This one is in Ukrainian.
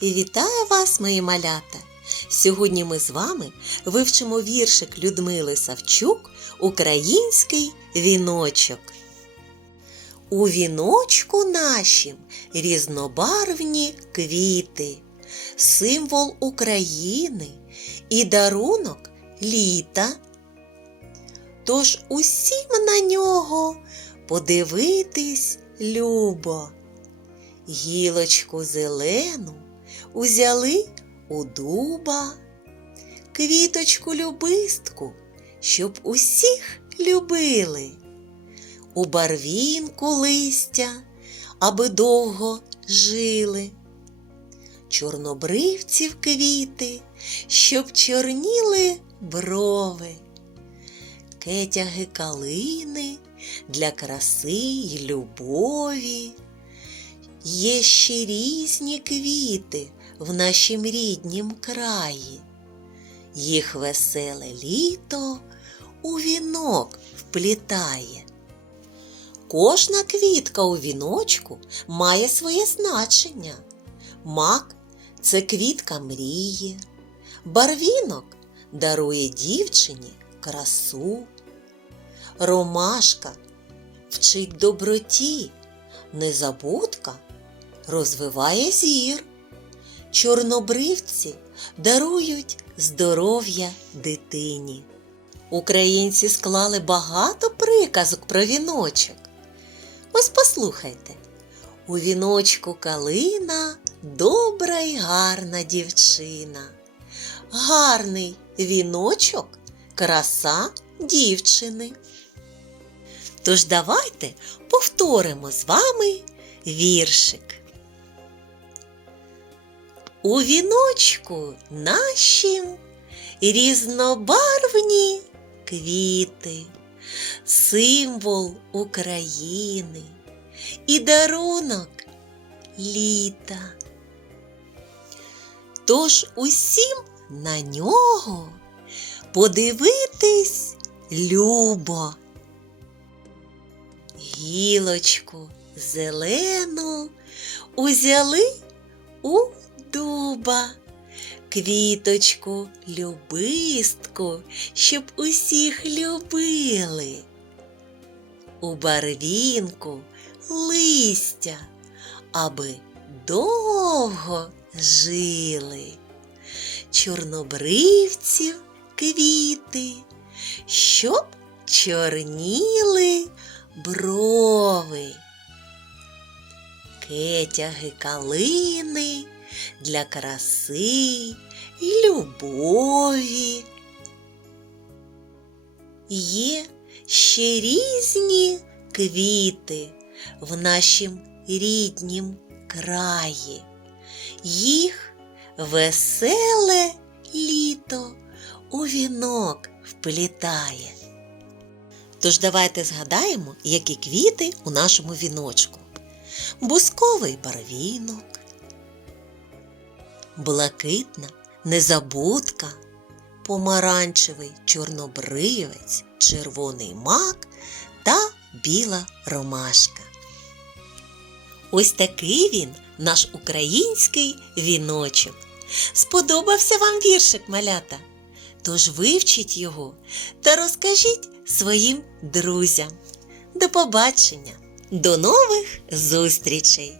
і вітаю вас, мої малята! Сьогодні ми з вами вивчимо віршик Людмили Савчук Український віночок. У віночку нашім різнобарвні квіти, символ України і дарунок літа. Тож усім на нього подивитись любо. Гілочку зелену узяли у дуба, квіточку любистку, щоб усіх любили, у барвінку листя, аби довго жили, чорнобривців квіти, щоб чорніли брови, кетяги калини для краси й любові. Є ще різні квіти в нашім ріднім краї. Їх веселе літо у вінок вплітає. Кожна квітка у віночку має своє значення. Мак це квітка мрії, барвінок дарує дівчині красу, ромашка вчить доброті, незабудка розвиває зір. Чорнобривці дарують здоров'я дитині. Українці склали багато приказок про віночок. Ось послухайте. У віночку калина добра й гарна дівчина. Гарний віночок краса дівчини. Тож давайте повторимо з вами віршик. У віночку нашім різнобарвні квіти, символ України і дарунок літа. Тож усім на нього подивитись любо. Гілочку зелену узяли у дуба, квіточку любистку, щоб усіх любили. У барвінку листя, аби довго жили, чорнобривців квіти, щоб чорніли брови, кетяги калини для краси й любові. Є ще різні квіти в нашім ріднім краї. Їх веселе літо у вінок вплітає. Тож давайте згадаємо, які квіти у нашому віночку. Бусковий барвінок, блакитна незабудка, помаранчевий чорнобривець, червоний мак та біла ромашка. Ось такий він, наш український віночок. Сподобався вам віршик малята? Тож вивчіть його та розкажіть своїм друзям. До побачення! До нових зустрічей!